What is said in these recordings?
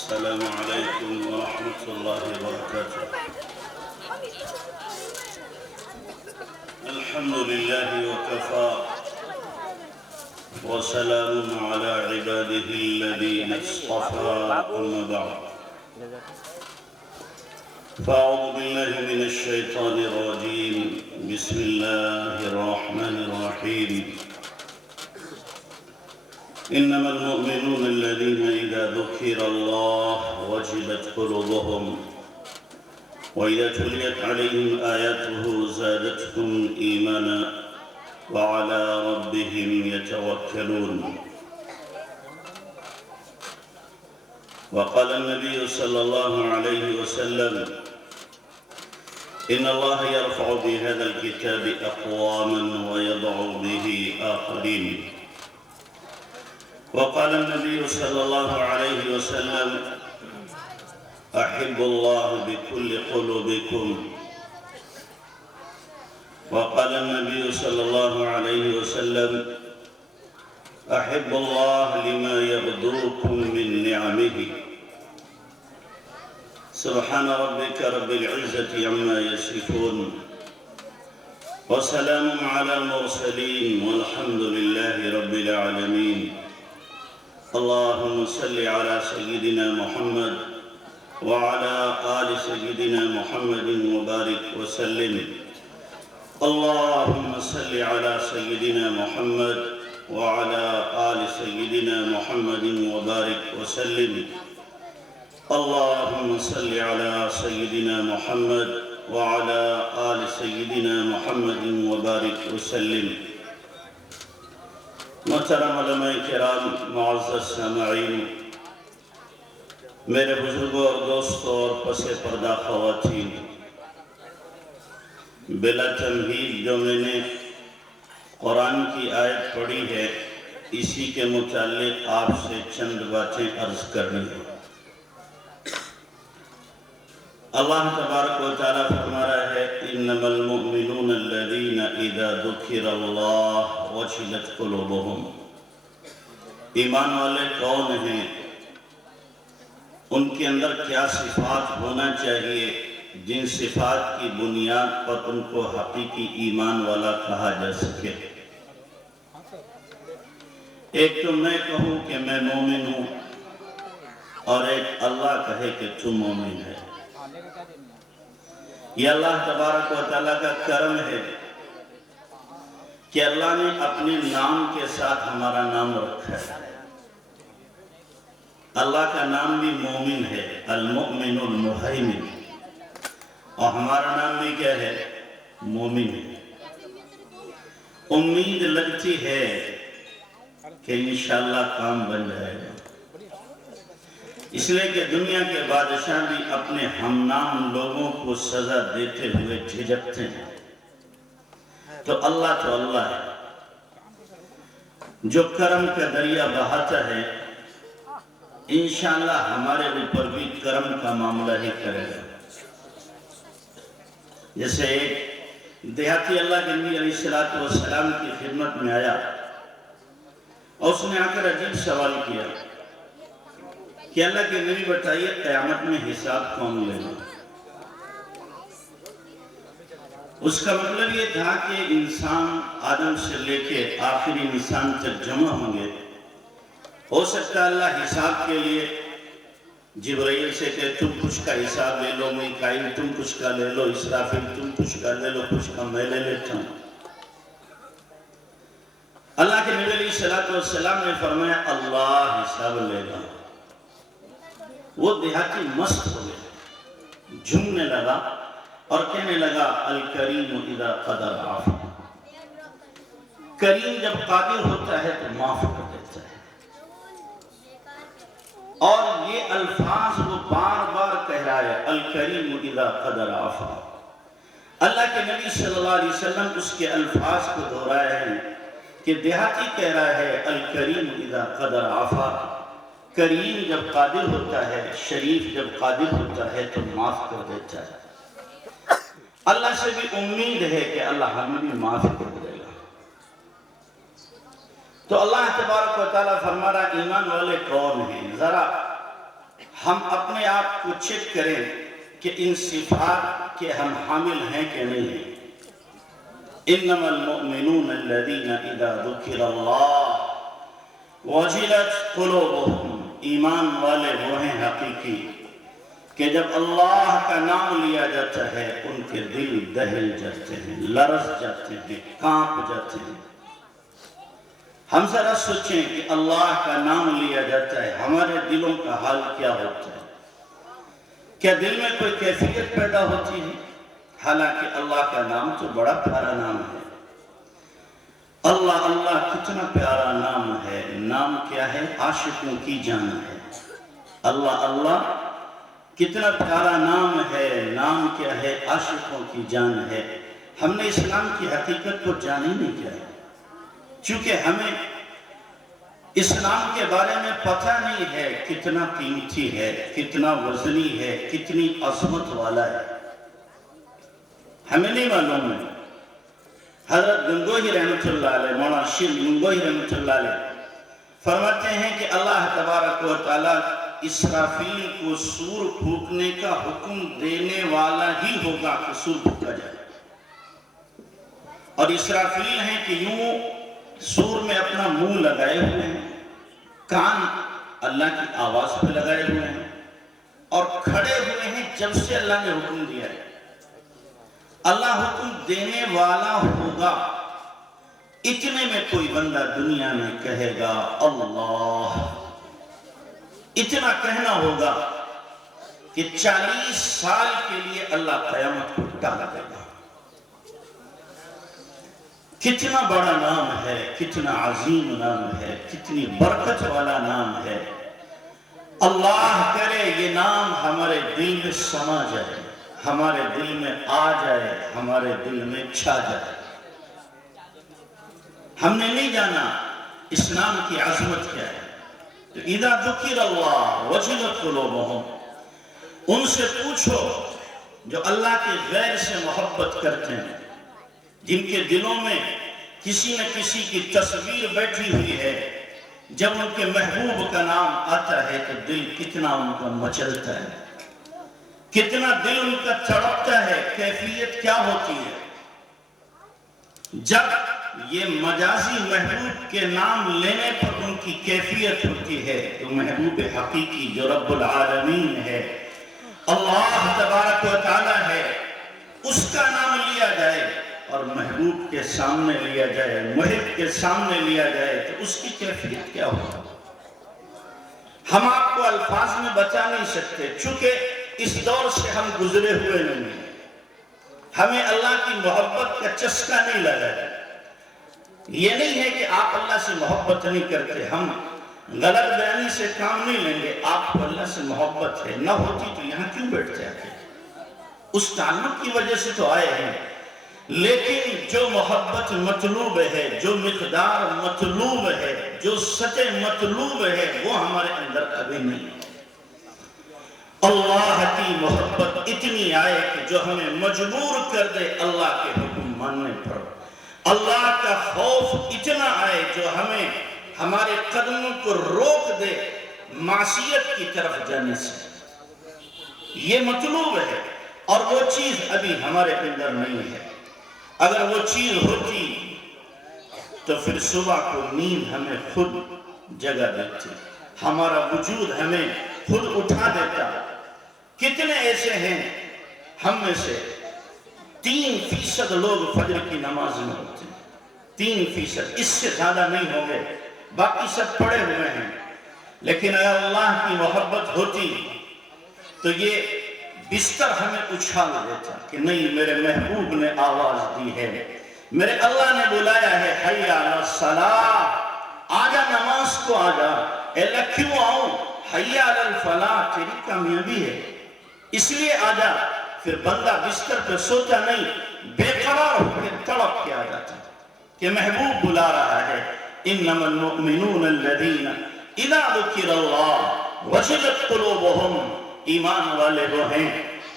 السلام عليكم ورحمة الله وبركاته. الحمد لله وكفى وسلام على عباده الذين اصطفى أما بعد فأعوذ بالله من الشيطان الرجيم بسم الله الرحمن الرحيم إنما المؤمنون الذين إذا ذكر الله وجلت قلوبهم وإذا تليت عليهم آياته زادتهم إيمانا وعلى ربهم يتوكلون. وقال النبي صلى الله عليه وسلم إن الله يرفع بهذا الكتاب أقواما ويضع به آخرين. وقال النبي صلى الله عليه وسلم أحب الله بكل قلوبكم. وقال النبي صلى الله عليه وسلم أحب الله لما يغدركم من نعمه. سبحان ربك رب العزة عما يصفون وسلام على المرسلين والحمد لله رب العالمين. اللهم صل على سيدنا محمد وعلى آل سيدنا محمد وبارك وسلم. اللهم صل على سيدنا محمد وعلى آل سيدنا محمد وبارك وسلم. اللهم صل على سيدنا محمد وعلى آل سيدنا محمد وبارك وسلم. محترم علماء کرام، معزز سامعین، میرے بزرگوں اور دوستوں اور پس پردہ خواتین، بلا تمہید جو میں نے قرآن کی آیت پڑھی ہے اسی کے متعلق آپ سے چند باتیں عرض کرنی ہیں۔ اللہ تبارک و تعالیٰ فرما رہا ہے انما المؤمنون الذین اذا ذکر اللہ وجلت قلوبہم۔ ایمان والے کون ہیں؟ ان کے اندر کیا صفات ہونا چاہیے جن صفات کی بنیاد پر ان کو حقیقی ایمان والا کہا جا سکے؟ ایک تو میں کہوں کہ میں مومن ہوں اور ایک اللہ کہے کہ تو مومن ہے۔ یہ اللہ تبارک و تعالیٰ کا کرم ہے کہ اللہ نے اپنے نام کے ساتھ ہمارا نام رکھا ہے۔ اللہ کا نام بھی مومن ہے، المؤمن المہیمن، اور ہمارا نام بھی کیا ہے؟ مومن ہے۔ امید لگتی ہے کہ انشاءاللہ کام بن جائے گا، اس لیے کہ دنیا کے بادشاہ بھی اپنے ہم نام لوگوں کو سزا دیتے ہوئے جھجکتے ہیں، تو اللہ ہے جو کرم کا دریا بہاتا ہے، انشاءاللہ ہمارے اوپر بھی کرم کا معاملہ ہی کرے گا۔ جیسے ایک دیہاتی اللہ کے نبی علیہ السلام کی خدمت میں آیا اور اس نے آ کر عجیب سوال کیا کہ اللہ کے نبی بتائیے قیامت میں حساب کون لے گا؟ اس کا مطلب یہ تھا کہ انسان آدم سے لے کے آخری انسان تک جمع ہوں گے۔ ہو سکتا ہے اللہ حساب کے لیے جبرائیل سے کہ تم کچھ کا حساب لے لو، میکائیل تم کچھ کا لے لو، اسرافیل تم کچھ کا لے لو، کچھ کا میں لے لیتا ہوں۔ اللہ کے نبی علیہ السلام نے فرمایا اللہ حساب لے گا۔ وہ دیہاتی مست ہو گیا، جھومنے لگا اور کہنے لگا الکریم اذا قدر عفا۔ کریم جب قادر ہوتا ہے تو معاف کر دیتا ہے۔ اور یہ الفاظ وہ بار بار کہہ رہا ہے الکریم اذا قدر عفا۔ اللہ کے نبی صلی اللہ علیہ وسلم اس کے الفاظ کو دہرائے ہیں کہ دیہاتی کہہ رہا ہے الکریم اذا قدر عفا، کریم جب قادر ہوتا ہے، شریف جب قادر ہوتا ہے تو معاف کر دیتا ہے۔ اللہ سے بھی امید ہے کہ اللہ ہمیں بھی معاف کر دے گا۔ تو اللہ تبارک و تعالیٰ فرما رہا ایمان والے کون ہیں؟ ذرا ہم اپنے آپ کو چیک کریں کہ ان صفات کے ہم حامل ہیں کہ نہیں ہیں۔ انما المؤمنون الذین اذا ذکر اللہ وجلت قلوبہم، ایمان والے وہ ہیں حقیقی کہ جب اللہ کا نام لیا جاتا ہے ان کے دل دہل جاتے ہیں، لرز جاتے ہیں، کانپ جاتے ہیں۔ ہم ذرا سوچیں کہ اللہ کا نام لیا جاتا ہے ہمارے دلوں کا حال کیا ہوتا ہے؟ کیا دل میں کوئی کیفیت پیدا ہوتی ہے؟ حالانکہ اللہ کا نام تو بڑا پیارا نام ہے۔ اللہ اللہ کتنا پیارا نام ہے۔ نام کیا ہے؟ عاشقوں کی جان ہے۔ اللہ اللہ کتنا پیارا نام ہے۔ نام کیا ہے؟ عاشقوں کی جان ہے۔ ہم نے اسلام کی حقیقت کو جانا ہی نہیں کیا ہے، چونکہ ہمیں اسلام کے بارے میں پتہ نہیں ہے کتنا قیمتی ہے، کتنا وزنی ہے، کتنی عظمت والا ہے، ہمیں نہیں معلوم ہے۔ حضرت گنگوہی رحمۃ اللہ علیہ، مولانا شیر گنگوہی رحمۃ اللہ علیہ فرماتے ہیں کہ اللہ تبارک و تعالیٰ اسرافیل کو سور پھونکنے کا حکم دینے والا ہی ہوگا کہ سور پھونکا جائے، اور اسرافیل ہیں کہ یوں سور میں اپنا منہ لگائے ہوئے ہیں، کان اللہ کی آواز پہ لگائے ہوئے ہیں، اور کھڑے ہوئے ہیں جب سے اللہ نے حکم دیا ہے۔ اللہ حکم دینے والا ہوگا، اتنے میں کوئی بندہ دنیا میں کہے گا اللہ، اتنا کہنا ہوگا کہ 40 سال کے لیے اللہ قیامت کو ٹالا دے گا۔ کتنا بڑا نام ہے، کتنا عظیم نام ہے، کتنی برکت والا نام ہے۔ اللہ کرے یہ نام ہمارے دل میں سما جائے، ہمارے دل میں آ جائے، ہمارے دل میں چھا جائے۔ ہم نے نہیں جانا اسلام کی عظمت کیا ہے، تو اذا ذکر اللہ وجلت قلوبہم، ان سے پوچھو جو اللہ کے غیر سے محبت کرتے ہیں، جن کے دلوں میں کسی نہ کسی کی تصویر بیٹھی ہوئی ہے، جب ان کے محبوب کا نام آتا ہے تو دل کتنا ان کا مچلتا ہے، کتنا دل ان کا تڑپتا ہے، کیفیت کیا ہوتی ہے۔ جب یہ مجازی محبوب کے نام لینے پر ان کی کیفیت ہوتی ہے تو محبوب حقیقی جو رب العالمین ہے، اللہ تبارک و تعالی ہے، اس کا نام لیا جائے اور محبوب کے سامنے لیا جائے، محب کے سامنے لیا جائے تو اس کی کیفیت کیا ہوگا؟ ہم آپ کو الفاظ میں بتا نہیں سکتے، چونکہ اس دور سے ہم گزرے ہوئے نہیں ہیں، ہمیں اللہ کی محبت کا چسکا نہیں لگا ہے۔ یہ نہیں ہے کہ آپ اللہ سے محبت نہیں کرتے، ہم غلط بیانی سے کام نہیں لیں گے، آپ کو اللہ سے محبت ہے، نہ ہوتی تو یہاں کیوں بیٹھتے ہیں؟ اس تعلق کی وجہ سے تو آئے ہیں، لیکن جو محبت مطلوب ہے، جو مقدار مطلوب ہے، جو سطح مطلوب ہے، وہ ہمارے اندر ابھی نہیں ہے۔ اللہ کی محبت اتنی آئے کہ جو ہمیں مجبور کر دے اللہ کے حکم ماننے پر، اللہ کا خوف اتنا آئے جو ہمیں ہمارے قدموں کو روک دے معصیت کی طرف جانے سے، یہ مطلوب ہے، اور وہ چیز ابھی ہمارے اندر نہیں ہے۔ اگر وہ چیز ہوتی تو پھر صبح کو نیند ہمیں خود جگہ دیتی، ہمارا وجود ہمیں خود اٹھا دیتا۔ کتنے ایسے ہیں ہم میں سے 3% لوگ فجر کی نماز میں ہوتے ہیں، 3%، اس سے زیادہ نہیں ہوں گے، باقی سب پڑے ہوئے ہیں، لیکن اگر اللہ کی محبت ہوتی تو یہ بستر ہمیں اچھال دیتا کہ نہیں، میرے محبوب نے آواز دی ہے، میرے اللہ نے بلایا ہے، حی علی الصلاۃ، آجا نماز کو آجا۔ اے اللہ کیوں آؤں؟ حی علی الفلاح، تیری کامیابی ہے، اس لیے آجا۔ پھر بندہ بستر پہ سوتا نہیں، بے قرار ہو کے تڑپ کے آ جاتا کہ محبوب بلا رہا ہے۔ انما المؤمنون الذین اذا ذکر اللہ وجلت قلوبہم، ایمان والے وہ ہیں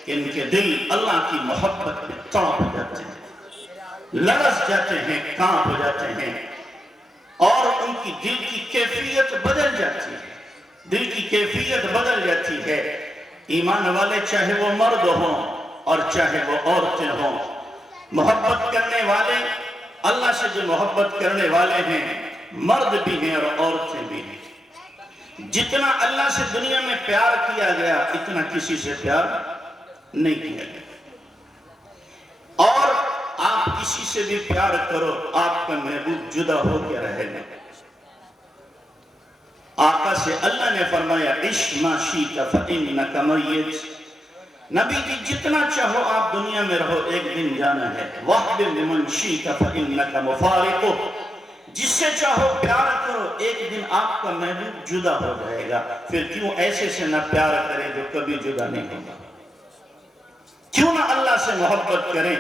کہ ان کے دل اللہ کی محبت میں تڑپ جاتے ہیں، لرز جاتے ہیں، کانپ ہو جاتے ہیں، اور ان کی دل کی کیفیت بدل جاتی ہے۔ دل کی کیفیت بدل جاتی ہے۔ ایمان والے چاہے وہ مرد ہوں اور چاہے وہ عورتیں ہوں، محبت کرنے والے اللہ سے جو محبت کرنے والے ہیں، مرد بھی ہیں اور عورتیں بھی ہیں۔ جتنا اللہ سے دنیا میں پیار کیا گیا اتنا کسی سے پیار نہیں کیا گیا۔ اور آپ کسی سے بھی پیار کرو، آپ کا محبوب جدا ہو کے رہے گا۔ آقا سے اللہ نے فرمایا عش ما شئت فإنک میت۔ نبی جی جتنا چاہو آپ دنیا میں رہو، ایک دن جانا ہے۔ وَاحْبِبْ لِمَنْ شِئْتَ فَإِنَّكَ مُفَارِقُهُ۔ جس سے چاہو پیار کرو، ایک دن آپ کا محبوب جدا ہو جائے گا۔ پھر کیوں ایسے سے نہ پیار کرے جو کبھی جدا نہیں ہوگا؟ کیوں نہ اللہ سے محبت کریں؟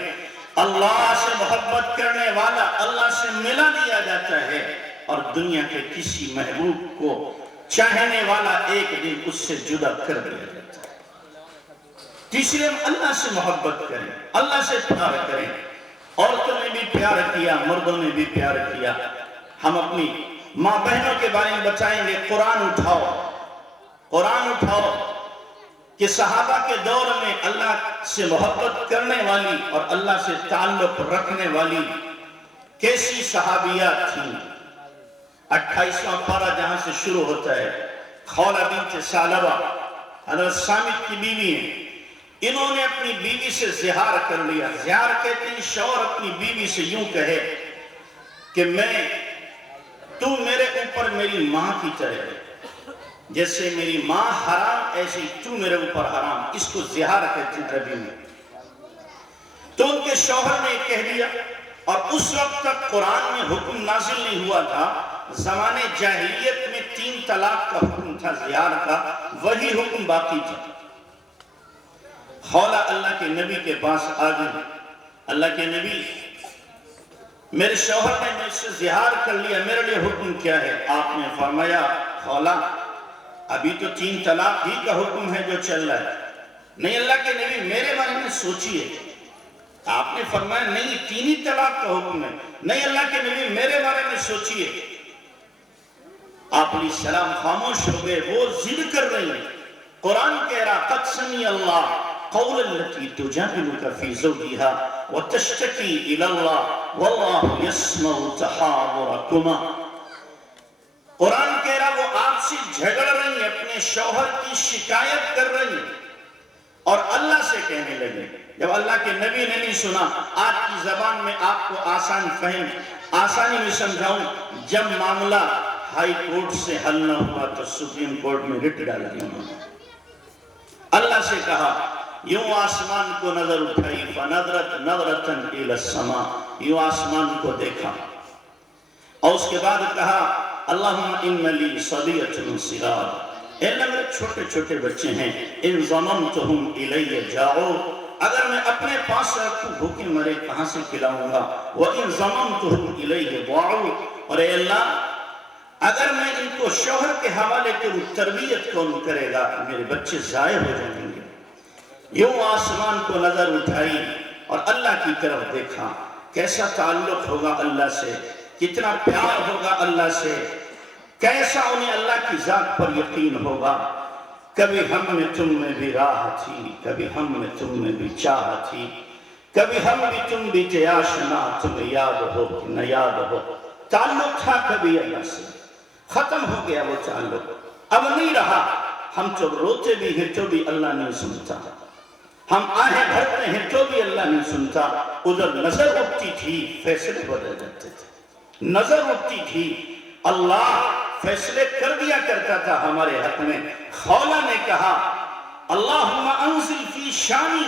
اللہ سے محبت کرنے والا اللہ سے ملا دیا جاتا ہے، اور دنیا کے کسی محبوب کو چاہنے والا ایک دن اس سے جدا کر دیا جاتا ہے۔ تیسرے اللہ سے محبت کریں، اللہ سے پیار کریں۔ عورتوں نے بھی پیار کیا، مردوں نے بھی پیار کیا۔ ہم اپنی ماں بہنوں کے بارے میں بتائیں گے۔ قرآن اٹھاؤ کہ صحابہ کے دور میں اللہ سے محبت کرنے والی اور اللہ سے تعلق رکھنے والی کیسی صحابیات تھیں۔ 28واں پارہ جہاں سے شروع ہوتا ہے، خولہ بنت ثعلبہ حضرت صامت کی بیوی ہیں۔ انہوں نے اپنی بیوی سے زہار کر لیا۔ زہار کہتے ہیں شوہر اپنی بیوی سے یوں کہے کہ تو میرے اوپر میری ماں کی طرح ہے، جیسے میری ماں حرام ایسے ہی تو میرے اوپر حرام۔ اس کو زہار کہتے ہیں عربی میں۔ تو ان کے شوہر نے کہہ دیا، اور اس وقت تک قرآن میں حکم نازل نہیں ہوا تھا۔ زمانے جاہلیت میں 3 طلاق کا حکم تھا، زہار کا، وہی حکم باقی تھا۔ خولہ اللہ کے نبی کے پاس آ گئی۔ اللہ کے نبی، میرے شوہر نے مجھ سے زہار کر لیا، میرے لیے حکم کیا ہے؟ آپ نے فرمایا خولہ ابھی تو 3 طلاق ہی کا حکم ہے جو چل رہا ہے۔ نہیں اللہ کے نبی میرے بارے میں سوچیے۔ آپ نے فرمایا نہیں 3 ہی طلاق کا حکم ہے۔ نہیں اللہ کے نبی میرے بارے میں سوچیے۔ آپ علیہ السلام خاموش ہو گئے۔ وہ ضد کر رہی ہیں۔ قرآن کہہ رہا قد سمع اللہ قول التي تجادلك في زوجها وتشتكي الى الله والله يسمع تحاوركما۔ قرآن کہہ رہا وہ آپ سے جھگڑ رہی ہیں، اپنے شوہر کی شکایت کر رہی ہیں، اور اللہ سے کہنے لگے۔ جب اللہ کے نبی نے نہیں سنا، آج کی زبان میں آپ کو آسانی میں سمجھاؤں، جب معاملہ ہائی کورٹ سے حل نہ ہوا تو سپریم کورٹ میں رٹ ڈال دیا انہوں نے۔ اللہ سے کہا، یوں آسمان کو نظر اٹھائی فنظرت نظرتن الی السماء، یوں آسمان کو دیکھا، اور اس کے بعد کہا اللہم ان لی صبیۃ صغار، اے اللہ میرے چھوٹے چھوٹے بچے ہیں، ان ضممتہم الی جاؤ، اگر میں اپنے پاس رکھوں بھوکے مرے کہاں سے کھلاؤں گا؟ وَإِن ضَمَمْتُهُمْ إِلَيْهِ ضَاعُوا، اور اے اللہ اگر میں ان کو شوہر کے حوالے کروں تربیت کون کرے گا؟ میرے بچے ضائع ہو جائیں گے۔ یوں آسمان کو نظر اٹھائی اور اللہ کی طرف دیکھا، کیسا تعلق ہوگا اللہ سے، کتنا پیار ہوگا اللہ سے، کیسا انہیں اللہ کی ذات پر یقین ہوگا۔ کبھی ہم میں تم میں بھی راہ تھی، کبھی ہم میں تم میں بھی چاہ تھی، کبھی ہم بھی تم بھی تھے آشنا، تمہیں یاد ہو کہ نہ یاد ہو۔ تعلق تھا کبھی اللہ سے، ختم ہو گیا وہ تعلق، اب نہیں رہا۔ ہم جب روتے بھی ہیں تو بھی اللہ نہیں سنتا، ہم آہیں بھرتے ہیں تو بھی اللہ نہیں سنتا۔ ادھر نظر اٹھتی تھی فیصلے بدل جاتے تھے، نظر اٹھتی تھی اللہ فیصلے کر دیا کرتا تھا ہمارے حق میں۔ خولہ نے کہا اللہم انزل فی شانی،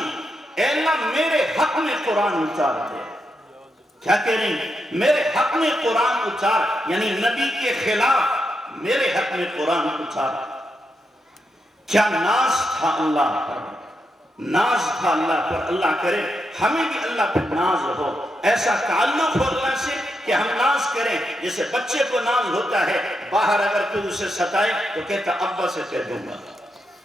اے اللہ میرے حق میں قرآن اتار دے۔ کیا کہہ رہی ہیں؟ میرے حق میں قرآن اتار، یعنی نبی کے خلاف میرے حق میں قرآن اتار۔ کیا ناز تھا اللہ پر، ناز تھا اللہ پر۔ اللہ کرے ہمیں بھی اللہ پر ناز ہو، ایسا تعلق ہو اللہ سے کہ ہم ناز کریں جیسے بچے کو ناز ہوتا ہے۔ باہر اگر کوئی اسے ستائے تو کہتا ابا سے کہہ دوں گا،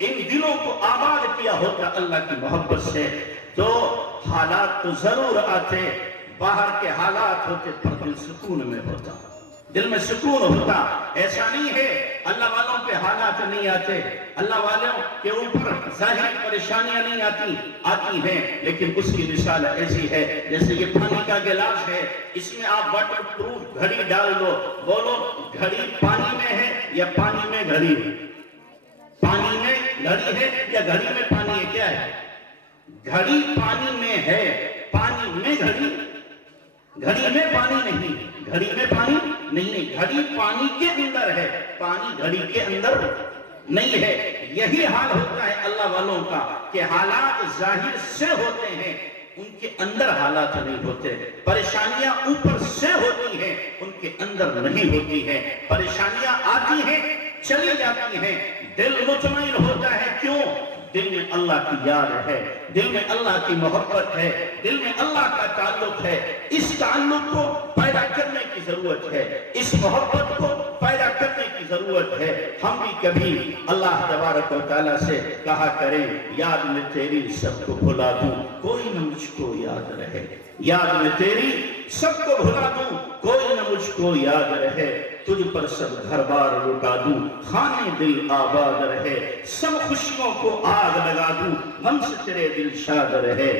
ان دلوں کو آباد کیا ہوتا اللہ کی محبت سے تو حالات تو ضرور آتے، باہر کے حالات ہوتے پر دل سکون میں ہوتا، دل میں سکون ہوتا۔ ایسا نہیں ہے اللہ والوں پہ حالات نہیں آتے، اللہ والوں کے اوپر ظاہری پریشانیاں نہیں آتی ہیں، لیکن اس کی مثال ایسی ہے جیسے یہ پانی کا گلاس ہے، اس میں آپ واٹر پروف گھڑی ڈال دو، بولو گھڑی پانی میں ہے یا پانی میں گھڑی ہے؟ پانی میں گھڑی ہے یا گھڑی میں پانی ہے؟ کیا ہے؟ گھڑی پانی میں ہے، پانی میں گھڑی، گھڑی میں پانی نہیں، گھڑی میں پانی نہیں، گھڑی پانی کے اندر ہے، پانی گھڑی کے اندر نہیں ہے۔ یہی حال ہوتا ہے اللہ والوں کا کہ حالات ظاہر سے ہوتے ہیں، ان کے اندر حالات نہیں ہوتے، پریشانیاں اوپر سے ہوتی ہیں، ان کے اندر نہیں ہوتی ہیں، پریشانیاں آتی ہیں چلی جاتی ہیں، دل مطمئن ہوتا ہے۔ کیوں؟ دل میں اللہ کی یاد ہے، دل میں اللہ کی محبت ہے، دل میں اللہ کا تعلق ہے۔ اس تعلق کو پیدا کرنے کی ضرورت ہے، اس محبت کو پیدا کرنے کی ضرورت ہے۔ ہم بھی کبھی اللہ تبارک و تعالیٰ سے کہا کریں یاد میں تیری سب کو بھلا دوں کوئی نہ مجھ کو یاد رہے، یاد میں تیری سب کو بھلا دوں کوئی نہ مجھ کو یاد رہے، تجھ پر سب گھر بار لوٹا دوں خانے دل آباد رہے، سب خوشیوں کو آگ لگا دوں غم سے تیرے دل شاد رہے،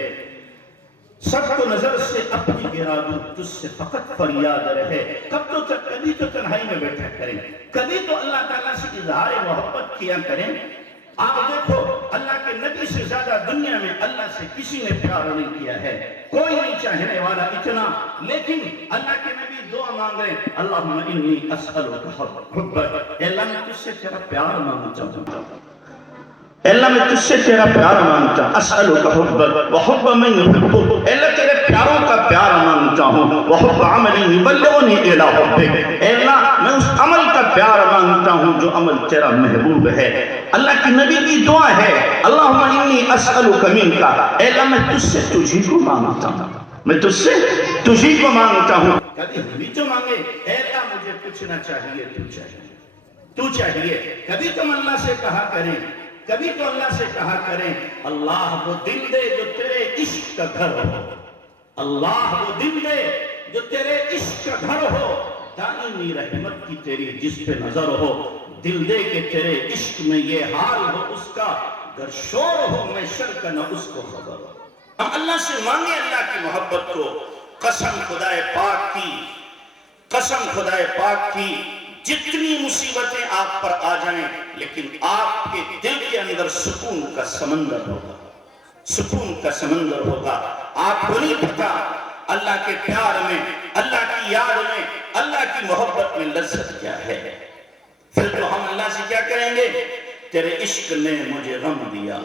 سب کو نظر سے اپنی گرا دوں تجھ سے فقط فریاد رہے۔ کبھی تو تنہائی میں بیٹھا کریں، کبھی تو اللہ تعالیٰ سے اظہار محبت کیا کریں۔ آپ دیکھو اللہ کے نبی سے زیادہ دنیا میں اللہ سے کسی نے پیار نہیں کیا ہے، کوئی نہیں چاہنے والا اتنا، لیکن اللہ کے نبی دعا مانگ رہے ہیں اللہم انی اسألک حبک، اے اللہ میں تجھ سے تیرا پیار مانگتا ہوں، اے اللہ میں تجھ سے تیرا پیار مانگتا ہوں، اسألک حبک وحب من یحبک، اے اللہ تیرے پیاروں کا پیار مانگتا ہوں، وحب عمل یبلغنی الی حبک، اے اللہ میں اس عمل کا پیار مانگتا ہوں جو عمل تیرا محبوب ہے۔ اللہ کی نبی کی دعا ہے اللہم انی اسألک منک، اے اللہ میں تجھ سے تجھی کو مانگتا ہوں، میں تجھ سے تجھی کو مانگتا ہوں۔ کبھی ہم بھی تو مانگے اے اللہ مجھے کچھ نہ چاہیے، تو چاہیے۔ کبھی تم اللہ سے کہا کریں، کبھی تو اللہ سے کہا کریں اللہ وہ دل دے جو تیرے عشق کا گھر ہو، اللہ وہ دل دے جو تیرے عشق کا گھر ہو، دائمی رحمت کی تیری جس پہ نظر ہو، دل دے کہ تیرے عشق میں یہ حال ہو اس کا، گر شور ہو میں شر کا نہ اس کو خبر ہو۔ ہم اللہ سے مانگے اللہ کی محبت کو۔ قسم خدائے پاک کی، قسم خدائے پاک کی، جتنی مصیبتیں آپ پر آ جائیں لیکن آپ کے دل کے اندر سکون کا سمندر ہوگا، سکون کا سمندر ہوگا۔ آپ کو نہیں پتا اللہ کے پیار میں، اللہ کی یاد میں، اللہ کی محبت میں لذت کیا ہے۔ پھر تو ہم اللہ سے کیا کریں گے؟ تیرے عشق نے مجھے غم دیا،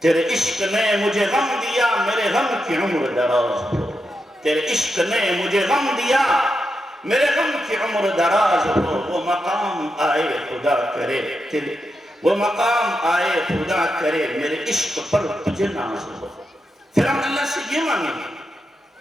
تیرے عشق نے مجھے غم دیا، میرے غم کی عمر دراز ہو، تیرے عشق نے مجھے غم دیا، میرے غم کی عمر دراز ہو۔ وہ مقام آئے خدا کرے، وہ مقام آئے خدا کرے، میرے عشق پر تجھے ناز ہو۔ پھر ہم اللہ سے یہ مانگیں گے،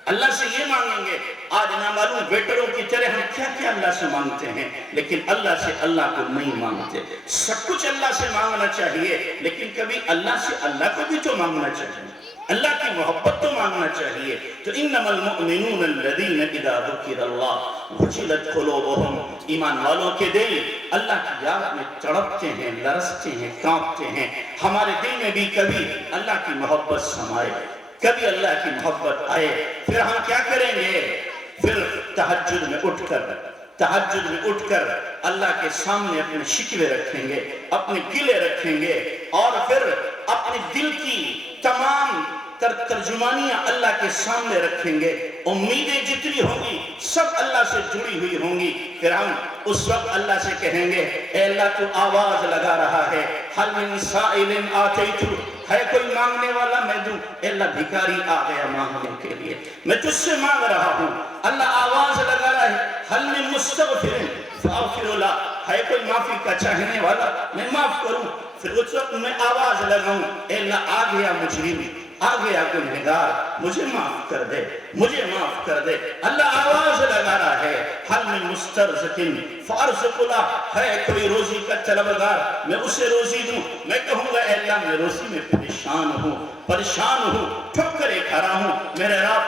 اللہ سے یہ مانگیں گے۔ آج نہ معلوم ویٹروں کی طرح ہم کیا کیا اللہ سے مانگتے ہیں، لیکن اللہ سے اللہ کو نہیں مانگتے۔ سب کچھ اللہ سے مانگنا چاہیے، لیکن کبھی اللہ سے اللہ کو بھی تو مانگنا چاہیے، اللہ کی محبت تو مانگنا چاہیے۔ تو انما المؤمنون الذین اذا ذکر اللہ وجلت قلوبہم، ایمان والوں کے دل اللہ کی یاد میں تڑپتے ہیں، لرزتے ہیں، کانپتے ہیں۔ ہمارے دل میں بھی کبھی اللہ کی محبت سمائے، کبھی اللہ کی محبت آئے، پھر ہم کیا کریں گے؟ پھر تہجد میں اٹھ کر اللہ کے سامنے اپنے شکوے رکھیں گے، اپنے گلے رکھیں گے، اور پھر اپنے دل کی تمام ترجمانیاں اللہ کے سامنے رکھیں گے۔ امیدیں جتنی ہوں گی سب اللہ سے جڑی ہوئی ہوں گی۔ پھر ہم اس وقت اللہ سے کہیں گے اے اللہ تو آواز لگا رہا ہے، حل من سائل آتیتو، ہے کوئی مانگنے والا میں دوں۔ اے اللہ بھکاری آ گیا مانگنے کے لیے، میں تجھ سے مانگ رہا ہوں۔ اللہ آواز لگا رہا ہے حل من مستغفر فاغفر له، ہے کوئی معافی کا چاہنے والا میں معاف کروں۔ پھر اس وقت میں آواز لگاؤں اے اللہ آ گیا مجرم، آگے آ گنہگار مجھے معاف کر دے، مجھے معاف کر دے۔ اللہ آواز لگا رہا ہے حل من مسترزقن فارزق له، ہے کوئی روزی کا طلبگار میں اسے روزی دوں؟ میں کہوں گا اے اللہ میں روزی میں پریشان ہوں، ٹھکریں کھا رہا ہوں، میرے رب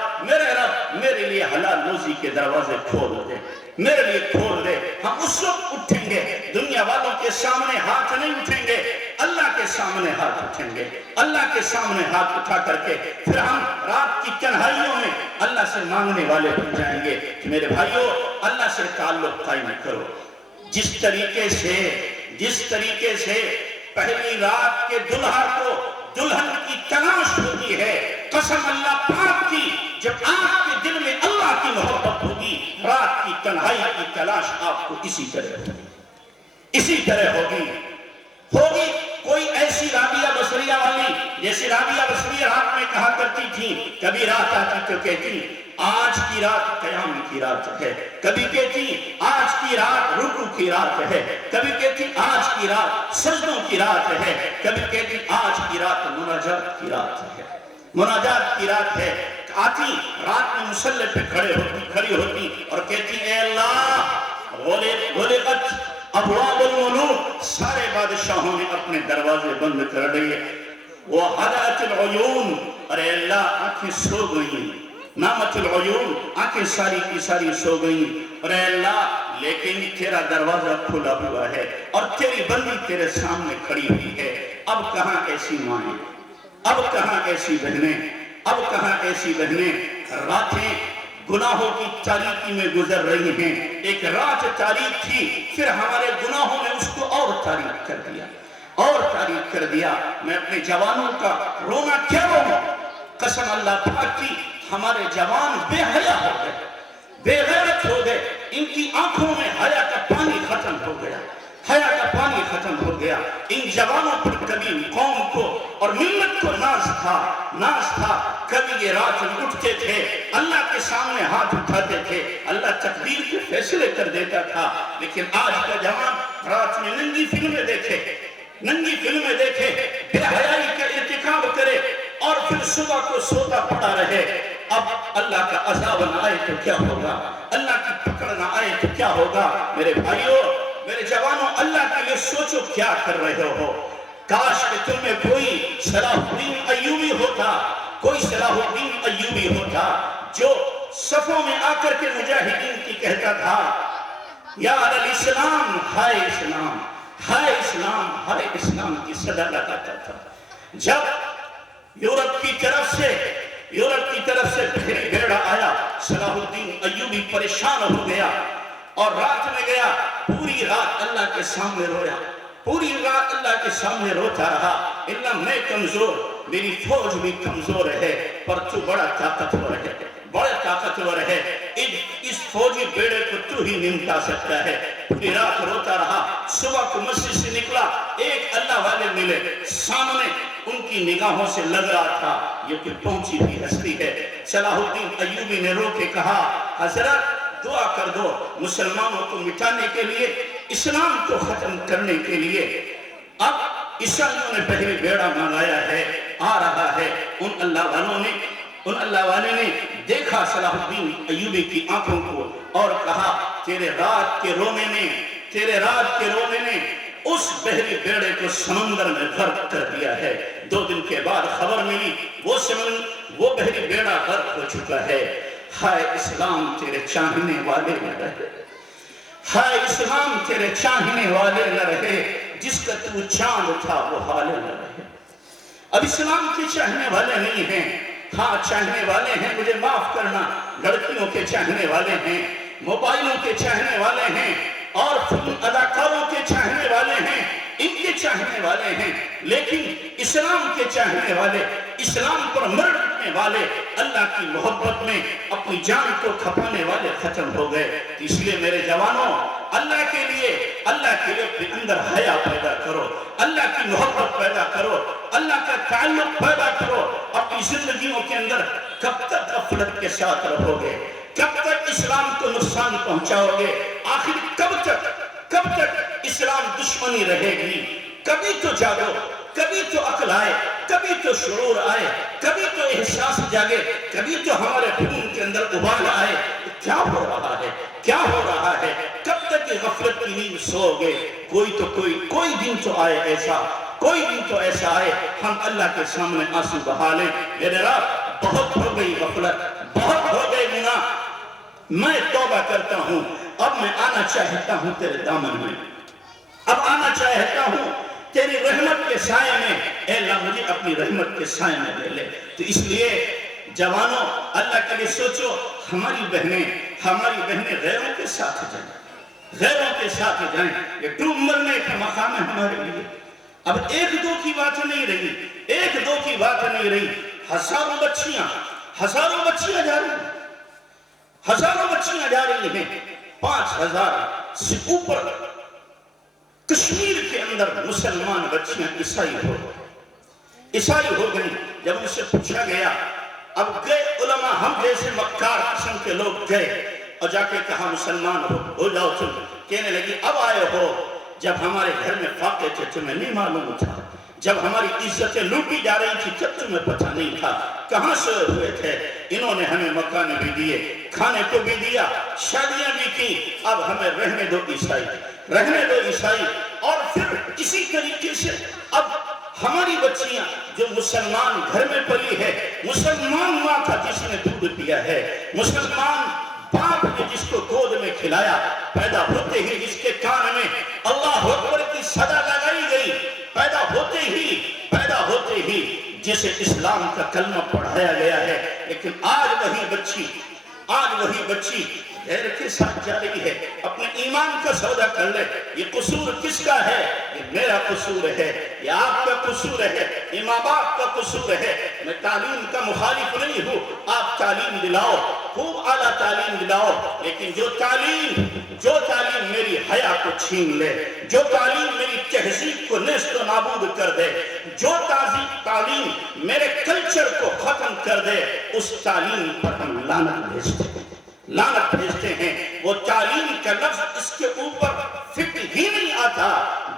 میرے لیے حلال روزی کے دروازے کھول دے، میرے لیے کھول دے۔ ہم اس وقت اٹھیں گے، دنیا والوں کے سامنے ہاتھ نہیں اٹھیں گے، اللہ کے سامنے ہاتھ اٹھیں گے، اللہ کے سامنے ہاتھ اٹھا کر کے پھر ہم رات کی تنہائیوں میں اللہ سے مانگنے والے بن جائیں گے کہ میرے بھائیوں اللہ سے تعلق قائم کرو۔ جس طریقے سے پہلی رات کے دلہا کو دلہن کی تلاش ہوتی ہے، قسم اللہ پاک کی جب آپ کے دل میں اللہ کی محبت ہوگی، رات کی تنہائی کی تلاش آپ کو اسی طرح ہوگی۔ کوئی ایسی رابعہ بصریہ والی، جیسے رابعہ بصریہ رات میں کہا کرتی تھی، کبھی رات آتی تو کہتی آج کی رات قیام کی رات ہے، کبھی کہتی آج کی رات رکوع کی رات ہے، کبھی کہتی آج کی رات سجدوں کی رات ہے، کبھی کہتی آج کی رات مناجات کی رات ہے۔ آتی رات میں مصلی پہ کھڑی ہوتی اور کہتی اے اللہ غلقت ابواب الملوک، سارے بادشاہوں نے اپنے دروازے بند کر دیے، وہ حضرت العیون، ارے اللہ آنکھیں سو گئیں، نامت العیون، آنکھیں ساری کی ساری سو گئیں، ارے اللہ لیکن تیرا دروازہ کھلا ہوا ہے اور تیری بندی تیرے سامنے کھڑی ہوئی ہے، اب کہاں ایسی مائیں، اب کہاں ایسی بہنیں، راتیں گناہوں کی تاریکی میں گزر رہی ہیں، ایک رات تاریک تھی، پھر ہمارے گناہوں نے اس کو اور تاریک کر دیا۔ میں اپنے جوانوں کا رونا کیا رونا، قسم اللہ پاک کی ہمارے جوان بے حیا ہو گئے، بے غیرت ہو گئے، ان کی آنکھوں میں حیا کا پانی ختم ہو گیا۔ ان جوانوں پر کبھی قوم کو اور ملت کو ناز تھا، کبھی یہ رات میں اٹھتے تھے، اللہ کے سامنے ہاتھ اٹھاتے تھے، اللہ تقدیر کے فیصلے کر دیتا تھا۔ لیکن آج کا جوان رات میں ننگی فلمیں دیکھے، بے حیائی کا ارتکاب کرے اور پھر صبح کو سوتا پڑا رہے۔ اب اللہ کا عذاب نہ آئے تو کیا ہوگا، اللہ کی پکڑ نہ آئے تو کیا ہوگا؟ میرے بھائیوں، میرے جوانوں، اللہ کے لیے سوچو کیا کر رہے ہو۔ کاش کہ تم میں کوئی صلاح الدین ایوبی ہوتا جو صفوں میں آ کر کے مجاہدین کی کہتا تھا یا الاسلام، ہائے اسلام، ہائے اسلام، ہائے اسلام کی صدا لگاتا تھا۔ جب یورپ کی طرف سے بحری بیڑا آیا، صلاح الدین ایوبی پریشان ہو گیا اور رات میں گیا، پوری رات اللہ کے سامنے رویا، پوری رات اللہ کے سامنے روتا رہا۔ اللہ میں کمزور، میری فوج بھی کمزور ہے، پر تو بڑا طاقتور ہے، اس فوجی بیڑے کو تو ہی نمٹا سکتا ہے۔ پوری رات روتا رہا، صبح کو مسجد سے نکلا، ایک اللہ والے ملے، سامنے ان کی نگاہوں سے لگ رہا تھا یہ کہ پہنچی بھی ہستی ہے۔ صلاح الدین ایوبی نے رو کے کہا حضرت دعا کر دو مسلمانوں کو مٹانے کے لیے، اسلام کو ختم کرنے کے لیے۔ اب عیسائیوں نے پہلے بیڑا منگایا ہے، آ رہا ہے۔ ان اللہ والے نے دیکھا صلاح الدین ایوبی کی آنکھوں کو اور کہا تیرے رات کے رونے نے اس بحری بیڑے کو سمندر میں غرق کر دیا ہے۔ 2 دن کے بعد خبر ملی وہ بحری بیڑا غرق ہو چکا ہے۔ ہائے اسلام تیرے چاہنے والے نہ رہے، ہائے اسلام تیرے چاہنے والے نہ رہے، جس کا تو چاند تھا وہ حالے نہ رہے۔ اب اسلام کے چاہنے والے نہیں ہیں، ہاں چاہنے والے ہیں، مجھے معاف کرنا، لڑکیوں کے چاہنے والے ہیں، موبائلوں کے چاہنے والے ہیں اور فلم اداکاروں کے چاہنے والے ہیں، ان کے چاہنے والے ہیں، لیکن اسلام کے چاہنے والے، اسلام پر مرنے والے، اللہ کی محبت میں اپنی جان کو کھپانے والے ختم ہو گئے۔ اس لیے میرے جوانوں، اللہ کے لیے اپنے اندر حیا پیدا کرو، اللہ کی محبت پیدا کرو، اللہ کا تعلق پیدا کرو۔ اپنی زندگیوں کے اندر کب تک غفلت کے ساتھ رہو گے؟ کب تک اسلام کو نقصان پہنچاؤ گے؟ آخر کب تک اسلام دشمنی رہے گی؟ کبھی تو جاگو، کبھی تو عقل آئے، کبھی تو شعور آئے، کبھی تو احساس جاگے، کبھی تو ہمارے خون کے اندر ابال آئے. کیا ہو رہا ہے؟ کیا ہو رہا ہے؟ کب تک غفلت کی نیند سو گے؟ کوئی دن تو آئے ایسا، کوئی دن تو ایسا آئے ہم اللہ کے سامنے آنسو بہا لیں. میرے رب بہت ہو گئی غفلت، بہت ہو گئی گناہ، میں توبہ کرتا ہوں، اب میں آنا چاہتا ہوں تیرے دامن میں، اب آنا چاہتا ہوں تیری رحمت کے سائے میں. اے اللہ مجھے اپنی رحمت کے سائے میں لے لے. تو اس لیے جوانوں اللہ کے لیے سوچو، ہماری بہنیں غیروں کے ساتھ جائیں، غیروں کے ساتھ جائیں. یہ ڈوب مرنے کا مقام ہے ہمارے لیے. اب ایک دو کی بات نہیں رہی، ایک دو کی بات نہیں رہی، ہزاروں بچیاں جا رہی ہیں، ہزاروں بچیاں جا رہی ہیں. 5000 سے اوپر کشمیر کے اندر مسلمان بچیاں عیسائی ہو گئی. جب ان سے پوچھا گیا، اب گئے علماء، ہم جیسے مکار قسم کے لوگ گئے اور جا کے کہا مسلمان ہو جاؤ تم. کہنے لگی اب آئے ہو، جب ہمارے گھر میں فاقے تھے تمہیں نہیں معلوم تھا، جب ہماری عزتیں لوٹی جا رہی تھی تب تمہیں پتہ نہیں تھا، کہاں سے ہوئے تھے. انہوں نے ہمیں مکانے بھی دیے، کھانے کو بھی دیا، شادیاں بھی کی. اب ہمیں رہنے دو عیسائی، رہنے دو عیسائی. اور پھر اسی طریقے سے اب ہماری بچیاں جو مسلمان گھر میں پلی ہے، مسلمان ماں کا جس نے دودھ پیا ہے، مسلمان باپ نے جس کو گود میں کھلایا، پیدا ہوتے ہی جس کے کان میں اللہ اکبر کی صدا لگائی گئی، پیدا ہوتے ہی جسے اسلام کا کلمہ پڑھایا گیا ہے. لیکن آج وہی بچی غیر کے ساتھ جا رہی ہے. اپنے ایمان کا سودا کر لے. یہ قصور کس کا ہے؟ یہ میرا قصور ہے، یہ آپ کا قصور ہے، یہ ماں باپ کا قصور ہے. میں تعلیم کا مخالف نہیں ہوں، آپ تعلیم دلاؤ، خوب اعلیٰ تعلیم دلاؤ. لیکن جو تعلیم میری حیا کو چھین لے، جو تعلیم میری تہذیب کو نیست و نابود کر دے، جو تعلیم میرے کلچر کو ختم کر دے، اس تعلیم پر ہم لعنت بھیجتے ہیں. وہ تعلیم کا لفظ اس کے اوپر فٹ ہی نہیں آتا.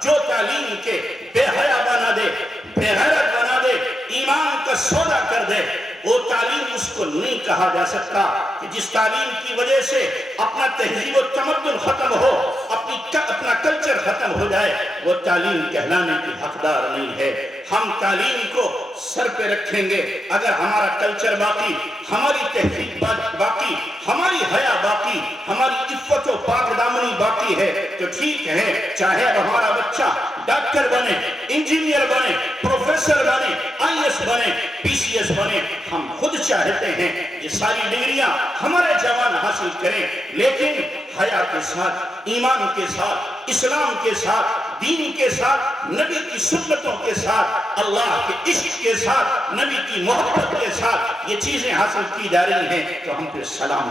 جو تعلیم کے بے حیا بنا دے، بے غیرت بنا دے، ایمان کا سودا کر دے، وہ تعلیم اس کو نہیں کہا جا سکتا. کہ جس تعلیم کی وجہ سے اپنا تہذیب و تمدن ختم ہو، اپنا کلچر ختم ہو جائے، وہ تعلیم کہلانے کی حقدار نہیں ہے. ہم تعلیم کو سر پہ رکھیں گے اگر ہمارا کلچر باقی، ہماری تہذیب باقی، ہماری حیا باقی، ہماری عفت و پاک دامنی باقی ہے تو ٹھیک ہے. چاہے ہمارا بچہ ڈاکٹر بنے، انجینئر بنے، پروفیسر بنے، IAS بنے، PCS بنے، ہم خود چاہتے ہیں یہ ساری ڈگریاں ہمارے جوان حاصل کریں. لیکن حیا کے ساتھ، ایمان کے ساتھ، اسلام کے ساتھ، دین کے ساتھ، نبی کی سنتوں کے ساتھ، اللہ کے عشق کے ساتھ، نبی کی محبت کے ساتھ یہ چیزیں حاصل کی جا رہی ہیں تو ہم پھر سلام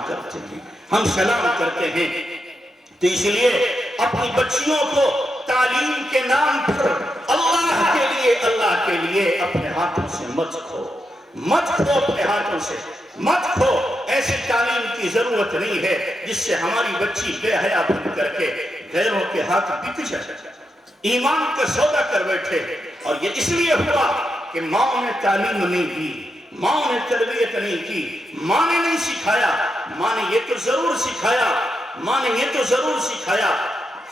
کرتے ہیں. تو اس لیے اپنی بچیوں کو تعلیم کے نام پر اللہ کے لیے اپنے ہاتھوں سے مت کھو اپنے ہاتھوں سے مت کھو. ایسی تعلیم کی ضرورت نہیں ہے جس سے ہماری بچی بے حیا بن کر کے غیروں کے ہاتھ بک جائے، ایمان کا سودا کر بیٹھے. اور یہ اس لیے ہوا کہ ماں نے تعلیم نہیں دی، ماں نے تربیت نہیں کی، ماں نے نہیں سکھایا. ماں نے یہ تو ضرور سکھایا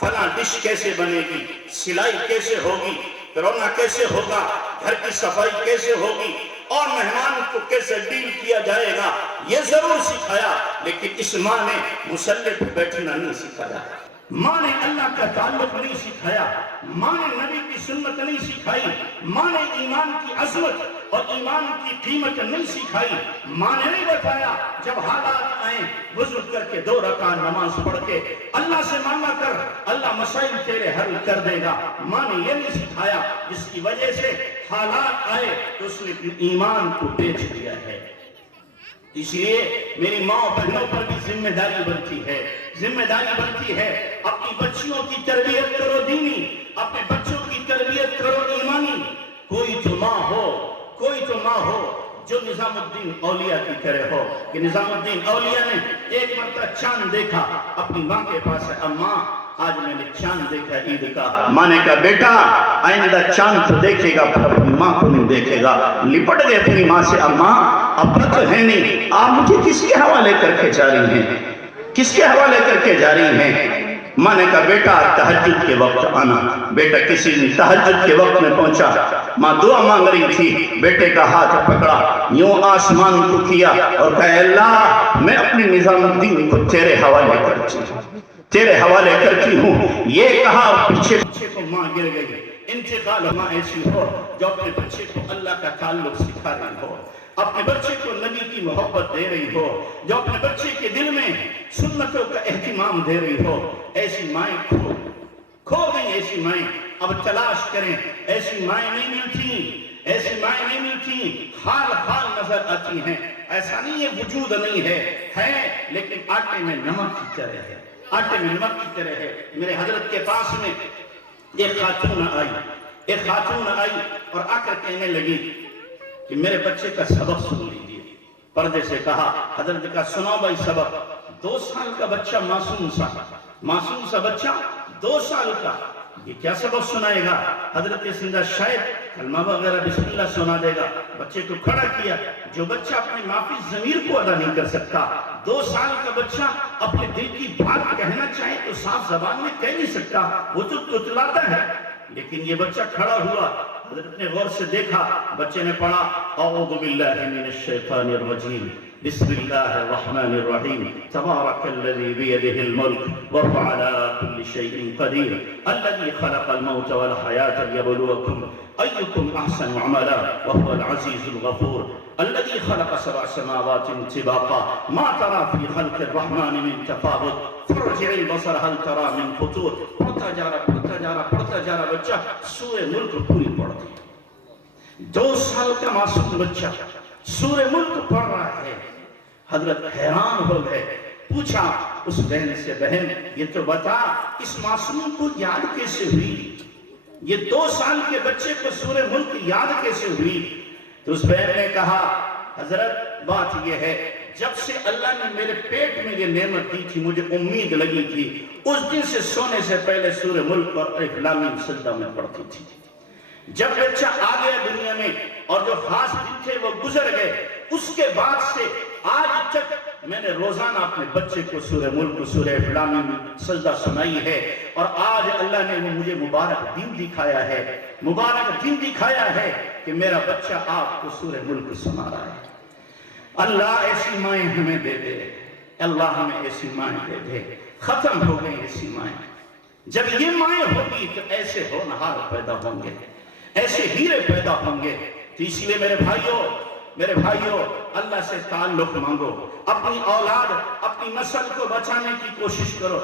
فلاں ڈش کیسے بنے گی، سلائی کیسے ہوگی، پرونا کیسے ہوگا، گھر کی صفائی کیسے ہوگی، اور مہمان کو کیسے ڈیل کیا جائے گا، یہ ضرور سکھایا. لیکن اس ماں نے مصلی پہ بیٹھنا نہیں سکھایا، ماں نے اللہ کا تعلق نہیں سکھایا، ماں نے نبی کی سنت نہیں سکھائی، ماں نے ایمان کی عظمت اور ایمان کی قیمت نہیں سکھائی. ماں نے نہیں بتایا جب حالات آئیں وضو کر کے 2 رکعت نماز پڑھ کے اللہ سے مانگا کر، اللہ مسائل تیرے حل کر دے گا. ماں نے یہ نہیں سکھایا، جس کی وجہ سے حالات آئے تو اس نے ایمان کو بیچ دیا ہے. اس لیے میری ماں بہنوں پر بھی ذمہ داری بنتی ہے. اپنی بچیوں کی تربیت کرو دینی، اپنے بچوں کی تربیت کرو ایمانی. کوئی تو ماں ہو جو نظام الدین اولیاء کی طرح ہو کہ نظام الدین اولیاء نے ایک مرتبہ چاند دیکھا، اپنی ماں کے پاس ہے، اماں آج میں نے چاند دیکھا عید کا۔ ماں نے کہا بیٹا آئندہ چاند تو دیکھے گا پر اپنی ماں کو نہیں دیکھے گا۔ لپٹ گئے اپنی ماں سے، اماں ابا تو ہے نہیں، آپ مجھے کس کے حوالے کر کے جا رہی ہیں، کس کے حوالے کر کے جا رہی ہیں؟ ماں نے کہا بیٹا تہجد کے وقت آنا۔ بیٹا کسی دن تہجد کے وقت میں پہنچا، ماں دعا مانگ رہی تھی، بیٹے کا ہاتھ پکڑا، یوں آسمان کو کیا اور کہا اللہ میں اپنے نظام الدین کو تیرے حوالے کرتی ہوں، تیرے حوالے کرتی ہوں۔ یہ کہا پیچھے کو ماں گر گئی۔ انتقال ماں ایسی ہو جو اپنے بچے کو اللہ کا تعلق سکھا رہی ہو، اپنے بچے کو نبی کی محبت دے رہی ہو، جو اپنے بچے کے دل میں سنتوں کا اہتمام دے رہی ہو۔ ایسی مائیں کھو گئی، ایسی مائیں اب تلاش کریں، ایسی مائیں نہیں ملتی، ایسی مائیں نہیں ملتی، حال حال نظر آتی ہیں۔ ایسا نہیں ہے وجود نہیں ہے لیکن آٹے میں نمک کی طرح ہے، آٹے میں نمک کی طرح ہے۔ میرے حضرت کے پاس میں ایک خاتون آئی اور آ کر کہنے لگی کہ میرے بچے کا سبق سن لیجیے۔ پردے سے کہا، حضرت کا سناؤ بھائی سبق۔ 2 سال کا بچہ، معصوم سا بچہ 2 سال کا، یہ کیا سبق سنائے گا؟ حضرت سندہ شاید کلمہ وغیرہ بسم اللہ سنا دے گا۔ بچے کو کھڑا کیا۔ جو بچہ اپنے معافی ضمیر کو ادا نہیں کر سکتا، 2 سال کا بچہ اپنے دل کی بات کہنا چاہے تو صاف زبان میں کہہ نہیں سکتا، وہ تو تتلاتا ہے۔ لیکن یہ بچہ کھڑا ہوا، حضرت نے غور سے دیکھا، بچے نے پڑھا اعوذ باللہ من الشیطان الرجیم بسم اللہ الرحمن الرحیم تبارک الذی بیدہ الملک وهو علی کل شیء قدیر الذی خلق الموت والحیاة لیبلوکم ایکم احسن عملا وهو العزیز الغفور الذي خلق 7 سماوات طباقا ما ترى في خلق الرحمن من تفاوت فرجع البصر هل ترى من فطور۔ پڑھتا جا رہا بچہ سورہ ملک پوری پڑھتی، 2 سال کا معصوم بچہ سورہ ملک پڑھ رہا ہے۔ حضرت حیران ہو گئے، پوچھا اس بہن سے، بہن یہ تو بتا اس معصوم کو یاد کیسے ہوئی، یہ 2 سال کے بچے کو سورہ ملک یاد کیسے ہوئی؟ تو اس بہن نے کہا حضرت بات یہ ہے جب سے اللہ نے میرے پیٹ میں یہ نعمت دی تھی مجھے امید لگی تھی، اس دن سے سونے سے پہلے سورہ ملک اور الف لام میم سجدہ میں پڑھتی تھی۔ جب بچہ آ گیا دنیا میں اور جو خاص دن تھے وہ گزر گئے، اس کے بعد سے آج تک میں نے روزانہ اپنے بچے کو سورہ ملک سورہ الف لام میم سجدہ سنائی ہے، اور آج اللہ نے مجھے مبارک دن دکھایا ہے کہ میرا بچہ آپ کو سورہ ملک سنا رہا ہے۔ اللہ ایسی مائیں ہمیں دے دے، اللہ ہمیں ایسی مائیں دے دے۔ ختم ہو گئی ایسی مائیں۔ جب یہ مائیں ہوگی تو ایسے ہونہار پیدا ہوں گے، ایسے ہیرے پیدا ہوں گے۔ تو اس لیے میرے بھائیوں اللہ سے تعلق مانگو، اپنی اولاد اپنی نسل کو بچانے کی کوشش کرو،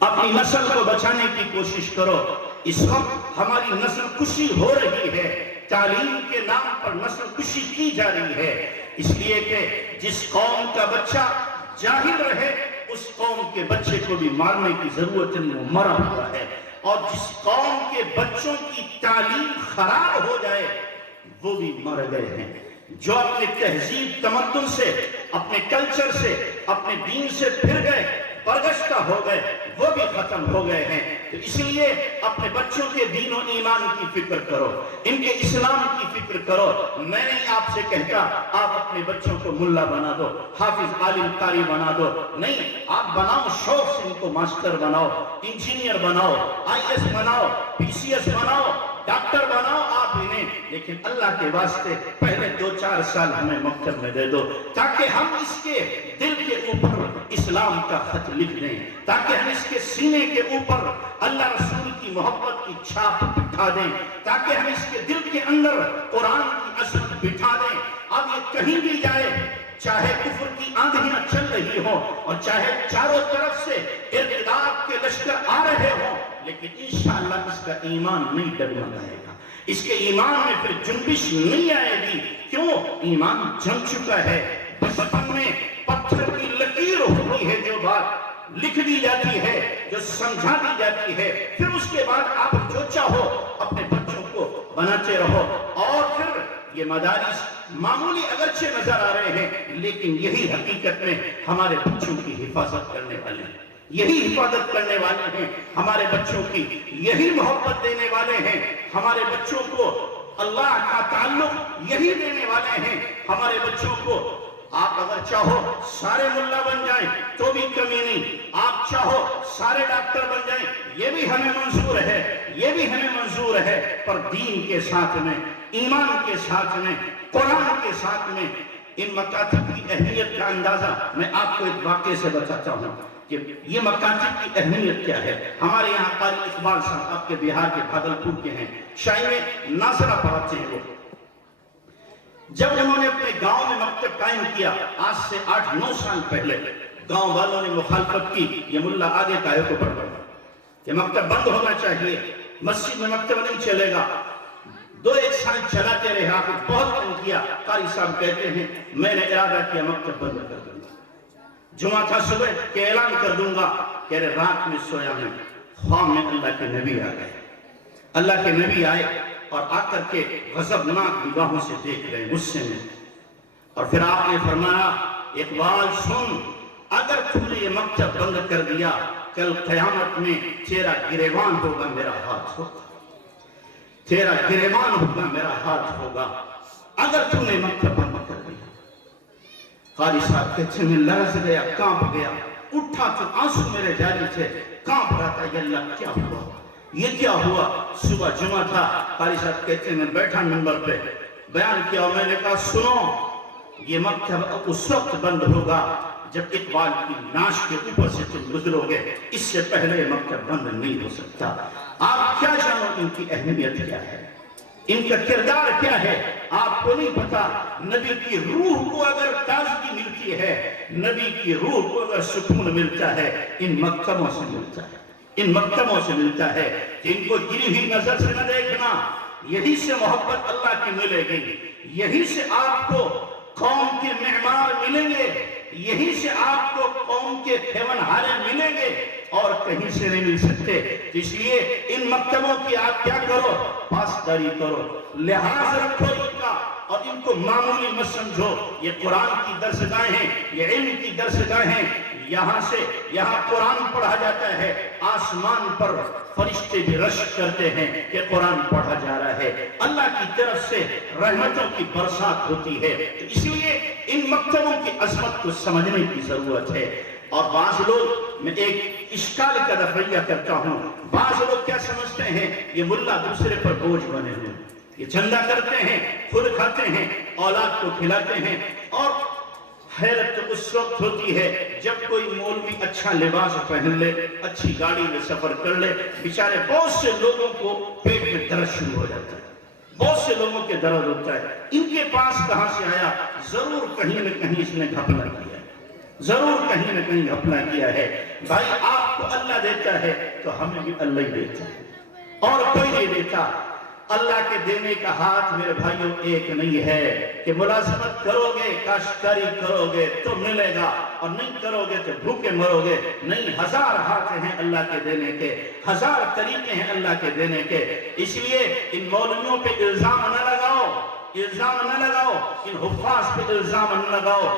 اپنی نسل کو بچانے کی کوشش کرو۔ اس وقت ہماری نسل کشی ہو رہی ہے، تعلیم کے نام پر نسل کشی کی جا رہی ہے، اس لیے کہ جس قوم کا بچہ جاہل رہے اس قوم کے بچے کو بھی مارنے کی ضرورت نہیں، وہ مرا ہوا ہے، اور جس قوم کے بچوں کی تعلیم خراب ہو جائے وہ بھی مر گئے ہیں۔ جو اپنے تہذیب تمدن سے، اپنے کلچر سے، اپنے دین سے پھر گئے، برگشتہ ہو گئے، وہ بھی ختم ہو گئے ہیں۔ تو اس لیے اپنے بچوں کے دین و ایمان کی فکر کرو، ان کے اسلام کی فکر کرو۔ میں نہیں آپ سے کہتا آپ اپنے بچوں کو ملا بنا دو، حافظ عالم قاری بنا دو، نہیں، آپ بناؤ، شوق سے ان کو ماسٹر بناؤ، انجینئر بناؤ، IAS بناؤ، PCS بناؤ، ڈاکٹر بناؤ آپ انہیں، لیکن اللہ کے واسطے پہلے 2-4 سال ہمیں مکتب میں دے دو تاکہ ہم اس کے دل کے اوپر اسلام کا خط لکھ دیں، تاکہ ہم اس کے سینے کے اوپر اللہ رسول کی محبت کی چھاپ بٹھا دیں، تاکہ ہم اس کے دل کے اندر قرآن کی اصل بٹھا دیں۔ اب یہ کہیں بھی جائے، چاہے کفر کی آندھیاں چل رہی ہوں اور چاہے چاروں طرف سے ارتداد کے لشکر آ رہے ہوں، لیکن انشاءاللہ اس کا ایمان نہیں ڈگمگائے گا، اس کے ایمان میں پھر جنبش نہیں آئے گی۔ کیوں؟ ایمان جم چکا ہے۔ بچپن میں پتھر کی لکیر ہوتی ہے، جو بات لکھ دی جاتی ہے، جو سمجھا دی جاتی ہے، پھر اس کے بعد آپ جو چاہو اپنے بچوں کو بناتے رہو۔ اور پھر یہ مدارس معمولی اگرچہ نظر آ رہے ہیں لیکن یہی حقیقت میں ہمارے بچوں کی حفاظت کرنے والے ہیں، یہی حفاظت کرنے والے ہیں ہمارے بچوں کی، یہی محبت دینے والے ہیں ہمارے بچوں کو، اللہ کا تعلق یہی دینے والے ہیں ہمارے بچوں کو۔ آپ اگر چاہو سارے ملا بن جائیں تو بھی کمی نہیں، آپ چاہو سارے ڈاکٹر بن جائیں یہ بھی ہمیں منظور ہے، یہ بھی ہمیں منظور ہے، پر دین کے ساتھ میں، ایمان کے ساتھ میں، قرآن کے ساتھ میں ان مکاتب کی اہمیت کا اندازہ میں آپ کو ایک واقعے سے بتاتا ہوں کہ یہ مکاتب کی اہمیت کیا ہے۔ ہمارے یہاں قاری اقبال صاحب آپ کے بہار کے بھاگلپور کے ہیں، شاعر ناصرہ پڑھاتے ہیں وہ۔ جب انہوں نے اپنے گاؤں میں مکتب قائم کیا آج سے 8-9 سال پہلے، گاؤں والوں نے مخالفت کی، یہ ملا آگے کائے کو پڑھ رہا ہے، یہ مکتب بند ہونا چاہیے، مسجد میں مکتب نہیں چلے گا۔ 2-1 سال چلاتے رہے، آپ بہت تنگ کیا، قاری صاحب کہتے ہیں میں نے ارادہ کیا مکتب بند کر دوں گا، جمعہ تھا صبح کہ اعلان کر دوں گا، کہہ رہے رات میں سویا میں خواب میں اللہ کے نبی آ گئے، اللہ کے نبی آئے اور آ کر کے غضبناک نگاہوں سے دیکھ رہے غصے میں، اور پھر آپ نے فرمایا اقبال سن، اگر تم نے یہ مکتب بند کر دیا کل قیامت میں تیرا گریبان ہوگا میرا ہاتھ ہوگا، تیرا گریبان ہوگا میرا ہاتھ ہوگا اگر تم نے مکتب بند کر دیا۔ قاری صاحب کہتے میں لرز گیا، کانپ گیا، اٹھا تو آنسو میرے جاری تھے، کانپ رہا تھا یا اللہ کیا ہوا، یہ کیا ہوا۔ صبح جمعہ تھا، قاری صاحب کہتے ہیں میں بیٹھا منبر پہ بیان کیا اور میں نے کہا سنو یہ مکتب اس وقت بند ہوگا جب اقبال کی ناش کے اوپر سے تم گزرو گے، اس سے پہلے مکتب بند نہیں ہو سکتا۔ آپ کیا جانو ان کی اہمیت کیا ہے، ان کا کردار کیا ہے، آپ کو نہیں پتا۔ نبی کی روح کو اگر تازگی ملتی ہے، نبی کی روح کو اگر سکون ملتا ہے، ان مکتبوں سے ملتا ہے، ان مکتبوں سے ملتا ہے کہ ان کو گری ہوئی نظر سے نہ دیکھنا، یہی سے محبت اللہ کی ملے گی، یہی سے آپ کو قوم کے معمار ملیں گے، یہی سے آپ کو قوم کے کھیون ہارے ملیں گے، اور کہیں سے نہیں مل سکتے۔ اس لیے ان مکتبوں کی آپ کیا کرو، پاسداری کرو، لحاظ رکھو ان کا، اور ان کو معمولی مت سمجھو۔ یہ قرآن کی درسگاہیں ہیں، یہ علم کی درسگاہیں ہیں، یہاں قرآن پڑھا جاتا ہے، آسمان پر فرشتے بھی رشک کرتے ہیں کہ قرآن پڑھا جا رہا ہے، اللہ کی طرف سے رحمتوں کی برسات ہوتی ہے۔ تو اس لیے ان مکتبوں کی عظمت کو سمجھنے کی ضرورت ہے۔ اور بعض لوگ، میں ایک اشکال کا دفعیہ کرتا ہوں، بعض لوگ کیا سمجھتے ہیں یہ ملا دوسرے پر بوجھ بنے ہوئے، یہ چندہ کرتے ہیں، خود کھاتے ہیں، اولاد کو کھلاتے ہیں، اور حیرت تو اس وقت ہوتی ہے جب کوئی مولوی اچھا لباس پہن لے، اچھی گاڑی میں سفر کر لے، بیچارے بہت سے لوگوں کو پیٹ میں درد شروع ہو جاتا ہے، بہت سے لوگوں کے درد ہوتا ہے، ان کے پاس کہاں سے آیا؟ ضرور کہیں نہ کہیں اس نے گھپلا کیا ہے، ضرور کہیں نہ کہیں گھپلا کیا ہے۔ بھائی آپ کو اللہ دیتا ہے تو ہمیں بھی اللہ ہی دیتا ہے، اور کوئی نہیں دیتا۔ اللہ کے دینے کا ہاتھ میرے بھائیوں ایک نہیں ہے کہ ملازمت کرو گے، کاشتکاری کرو گے تو ملے گا، اور نہیں کرو گے تو بھوکے مرو گے۔ نہیں، 1000 ہاتھ ہیں اللہ کے دینے کے، 1000 طریقے ہیں اللہ کے دینے کے۔ اس لیے ان مولویوں پہ الزام نہ لگاؤ، الزام نہ لگاؤ، ان حفاظ پہ الزام نہ لگاؤ،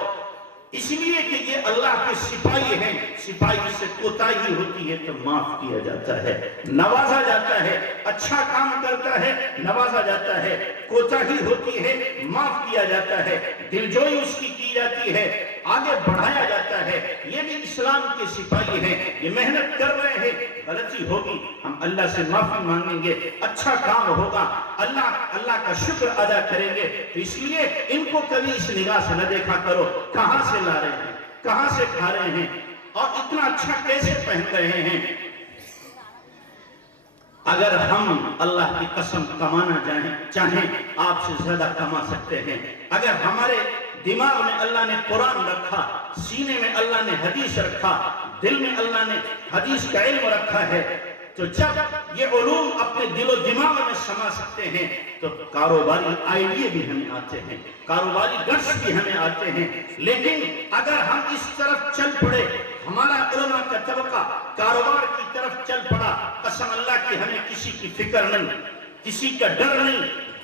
اس لیے کہ یہ اللہ کے سپاہی ہیں۔ سپاہی سے کوتاہی ہوتی ہے تو معاف کیا جاتا ہے، نوازا جاتا ہے، اچھا کام کرتا ہے نوازا جاتا ہے، کوتاہی ہوتی ہے معاف کیا جاتا ہے، دلجوئی اس کی جاتی ہے، آگے بڑھایا جاتا ہے۔ یہ بھی اسلام کے سپاہی ہیں، یہ محنت کر رہے ہیں، غلطی ہوگی ہم اللہ سے معافی مانگیں گے، اچھا کام ہوگا اللہ کا شکر ادا کریں گے۔ تو اس لیے ان کو کبھی اس نگاہ سے نہ دیکھا کرو کہاں سے لا رہے ہیں، کہاں سے کھا رہے ہیں، اور اتنا اچھا کیسے پہن رہے ہیں۔ اگر ہم اللہ کی قسم کمانا چاہیں آپ سے زیادہ کما سکتے ہیں۔ اگر ہمارے دماغ میں اللہ نے قرآن رکھا، سینے میں اللہ نے حدیث رکھا، دل میں اللہ نے حدیث کا علم رکھا ہے، تو جب یہ علوم اپنے دل و دماغ میں سما سکتے ہیں تو کاروباری آئیڈیا بھی ہمیں آتے ہیں، کاروباری گٹس بھی ہمیں آتے ہیں۔ لیکن اگر ہم اس طرف چل پڑے، ہمارا علماء کا طبقہ کاروبار کی طرف چل پڑا، قسم اللہ کی ہمیں کسی کی فکر نہیں، کسی کا ڈر نہیں،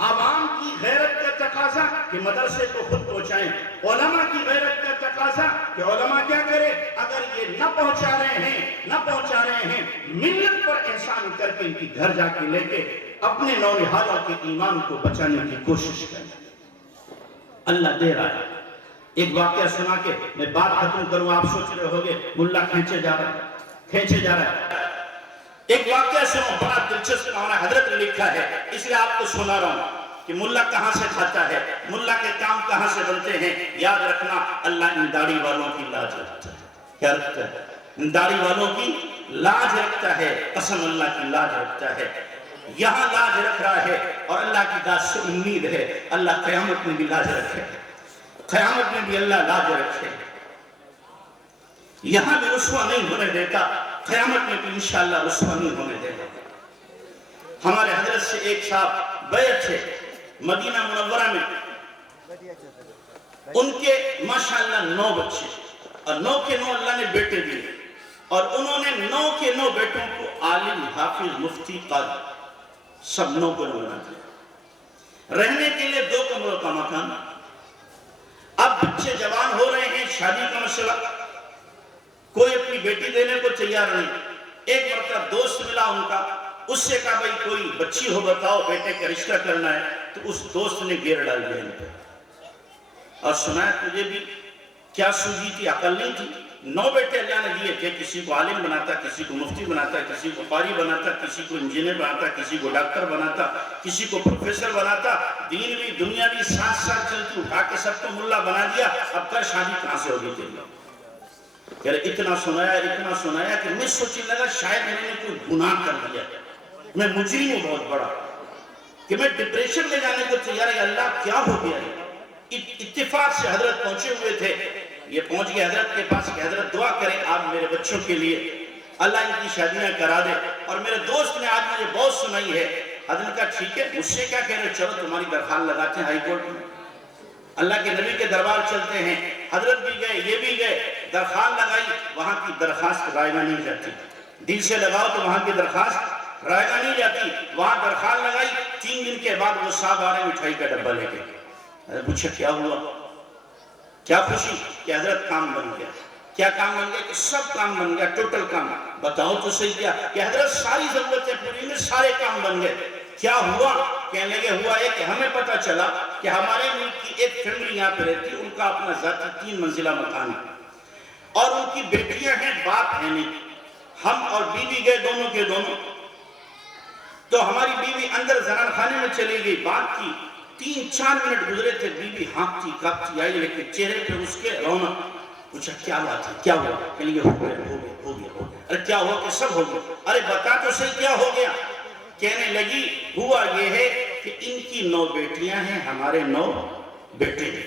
عوام کی غیرت کا تقاضا کہ مدرسے کو خود پہنچائیں، علماء کی غیرت کا تقاضا کہ علماء کیا کرے، اگر یہ نہ پہنچا رہے ہیں ملت پر احسان کر کے ان کی گھر جا کے لے کے اپنے نونہالوں کے ایمان کو بچانے کی کوشش کریں۔ اللہ دے رہا ہے۔ ایک واقعہ سنا کے میں بات ختم کروں، آپ سوچ رہے ہوگے ملا کھینچے جا رہا ہے۔ ایک واقعہ سنو، بڑا دلچسپ کہانی حضرت نے لکھا ہے، اس لیے آپ کو سنا رہا ہوں کہ ملا کہاں سے کھاتا ہے، ملا کے کام کہاں سے بنتے ہیں۔ یاد رکھنا، اللہ ان داڑھی والوں کی لاج رکھتا ہے۔ کیا رکھتا ہے؟ ان داڑھی والوں کی لاج رکھتا ہے، قسم اللہ کی لاج رکھتا ہے۔ یہاں لاج رکھ رہا ہے اور اللہ کی ذات سے امید ہے اللہ قیامت میں بھی لاج رکھے، قیامت میں بھی اللہ لاج رکھے، یہاں بھی رسوا نہیں ہونے دیتا، قیامت میں بھی انشاءاللہ رسوا نہیں ہونے دیتا۔ ہمارے حضرت سے ایک صاحب بیعت تھے مدینہ منورہ میں، ان کے ماشاءاللہ 9 بچے اور 9 کے 9 اللہ نے بیٹے دیے، اور انہوں نے 9 کے 9 بیٹوں کو عالم، حافظ، مفتی، قاضی سب 9 کو بنا دیا، رہنے کے لیے 2 کمروں کا مکان۔ اب بچے جوان ہو رہے ہیں، شادی کا مسئلہ، کوئی اپنی بیٹی دینے کو تیار نہیں۔ ایک مرتبہ دوست ملا ان کا، اس سے کہا بھائی کوئی بچی ہو بتاؤ، بیٹے کا رشتہ کرنا ہے۔ تو اس دوست نے گیر ڈال دیا ان پہ اور سنایا تجھے بھی کیا سوجی تھی، عقل نہیں تھی۔ 9 بیٹے اللہ نے دیے تھے، کسی کو عالم بناتا، کسی کو مفتی بناتا، کسی کو قاری بناتا، کسی کو انجینئر بناتا، کسی کو ڈاکٹر بناتا، کسی کو پروفیسر بناتا۔ دین بھی دنیا بھی ساتھ ساتھ چلتی، اٹھا کے سب کو ملا بنا دیا۔ اب کر شادی کہاں سے ہوگی تیری؟ کہ اتنا سنایا کہ میں سوچنے لگا شاید میں نے کوئی گناہ کر دیا، میں مجرم ہوں بہت بڑا، کہ میں ڈپریشن میں جانے کو تیار ہے۔ اللہ کیا ہو گیا ہے؟ اتفاق سے حضرت پہنچے ہوئے تھے، یہ پہنچ گئے حضرت کے پاس کہ حضرت دعا کریں آپ میرے بچوں کے لیے، اللہ ان کی شادیاں کرا دے۔ اور میرے دوست نے آج مجھے بہت سنائی ہے۔ حضرت نے کہا ٹھیک ہے، مجھ سے کیا کہہ رہے، چلو تمہاری درخواست لگاتے ہیں ہائی کورٹ میں، اللہ کے نبی کے دربار چلتے ہیں۔ حضرت بھی گئے، یہ بھی گئے، درخواست لگائی، وہاں کی درخواست رائگاں نہیں جاتی۔ دل سے لگاؤ تو وہاں کی درخواست رائگاں نہیں جاتی۔ وہاں درخواست لگائی، 3 دن کے بعد وہ صاحب آ رہے ہیں مٹھائی کا ڈبہ لے کے۔ حضرت پوچھا کیا ہوا؟ کیا خوشی کہ حضرت کام بن گیا۔ کیا کام بن گیا؟ کہ سب کام بن گیا، ٹوٹل کام۔ بتاؤ تو صحیح کیا؟ کہ حضرت ساری ضرورتیں پوری میں سارے کام بن گئے۔ کیا ہوا؟ کہنے لگے ہوا ہے کہ ہمیں پتہ چلا کہ ہمارے ملک کی ایک فیملی یہاں پہ رہتی، ان کا اپنا ذاتی 3 منزلہ مکان ہے اور ان کی بیٹیاں ہیں، باپ ہے نہیں۔ ہم اور بیوی گئے دونوں کے دونوں، تو ہماری بیوی اندر زنان خانے میں چلی گئی، بات کی 3-4 منٹ گزرے تھے، بیوی ہانپتی کاپتی آئی، لیکن چہرے پہ اس کے رونق۔ پوچھا کیا بات ہے، کیا ہوا؟ کہنے لگے ہو گیا۔ ارے کیا ہوا؟ کہ سب ہو گیا۔ ارے بتا تو صحیح کیا ہو گیا؟ کہنے لگی ہوا یہ ہے کہ ان کی 9 بیٹیاں ہیں، ہمارے 9 بیٹے ہیں،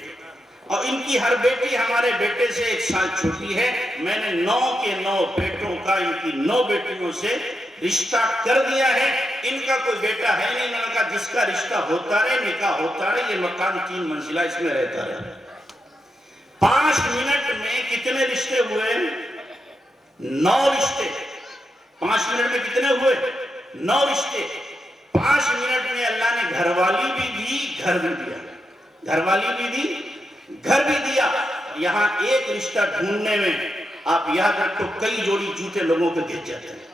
اور ان کی ہر بیٹی ہمارے بیٹے سے 1 سال چھوٹی ہے۔ میں نے 9 کے 9 بیٹوں کا ان کی 9 بیٹیوں سے رشتہ کر دیا ہے، ان کا کوئی بیٹا ہے نہیں۔ میں نے کہا جس کا رشتہ ہوتا رہے، نکاح ہوتا رہے، یہ مکان 3 منزلہ اس میں رہتا رہے۔ 5 منٹ میں کتنے رشتے ہوئے؟ 9 رشتے۔ 5 منٹ میں کتنے ہوئے؟ 9 رشتے۔ 5 منٹ میں اللہ نے گھر والی بھی دی، گھر بھی دیا، گھر والی بھی دی، گھر بھی دیا۔ یہاں ایک رشتہ ڈھونڈنے میں آپ یاد رکھو کئی جوڑی جوتے لوگوں کے گر جاتے ہیں،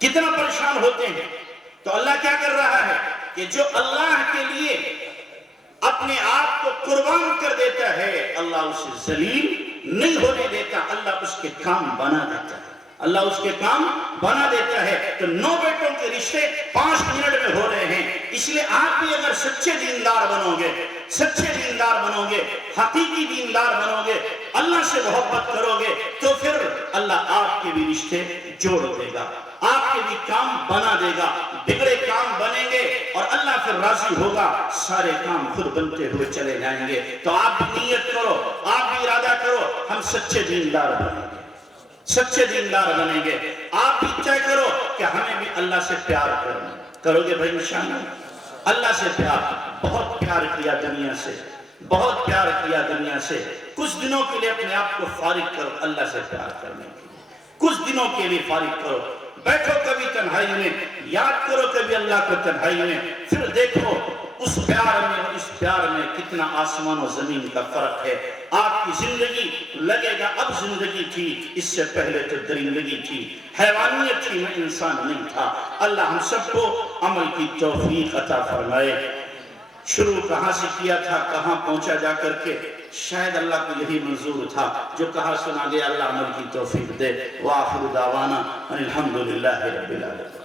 کتنا پریشان ہوتے ہیں۔ تو اللہ کیا کر رہا ہے کہ جو اللہ کے لیے اپنے آپ کو قربان کر دیتا ہے، اللہ اسے ذلیل نہیں ہونے دیتا، اللہ اس کے کام بنا دیتا ہے، اللہ اس کے کام بنا دیتا ہے۔ تو 9 بیٹوں کے رشتے 5 منٹ میں ہو رہے ہیں۔ اس لیے آپ بھی اگر سچے دیندار بنو گے، سچے دیندار بنو گے، حقیقی دیندار بنو گے، اللہ سے محبت کرو گے، تو پھر اللہ آپ کے بھی رشتے جوڑ دے گا، آپ کے بھی کام بنا دے گا، بگڑے کام بنیں گے اور اللہ پھر راضی ہوگا، سارے کام خود بنتے ہوئے چلے جائیں گے۔ تو آپ بھی نیت کرو، آپ بھی ارادہ کرو، ہم سچے دیندار بنیں گے، سچے دیندار بنیں گے۔ آپ بھی طے کرو کہ ہمیں بھی اللہ سے پیار کرنا، کرو گے بھائی انشاءاللہ؟ اللہ سے پیار، بہت پیار کیا دنیا سے، بہت پیار کیا دنیا سے۔ کچھ دنوں کے لیے اپنے آپ کو فارغ کرو اللہ سے پیار کرنے کے لیے، کچھ دنوں کے لیے فارغ کرو۔ بیٹھو کبھی تنہائی میں، یاد کرو کبھی اللہ کو تنہائی میں، پھر دیکھو اس پیار میں اور اس پیار میں کتنا آسمان و زمین کا فرق ہے۔ آپ کی زندگی لگے گا اب زندگی تھی، اس سے پہلے تو درندگی تھی، حیوانیت تھی، میں انسان نہیں تھا۔ اللہ ہم سب کو عمل کی توفیق عطا فرمائے۔ شروع کہاں سے کیا تھا، کہاں پہنچا جا کر کے، شاید اللہ کو یہی منظور تھا، جو کہا سنا دے اللہ عمل کی توفیق دے۔ وآخر دعوانا ان الحمدللہ رب العالمین۔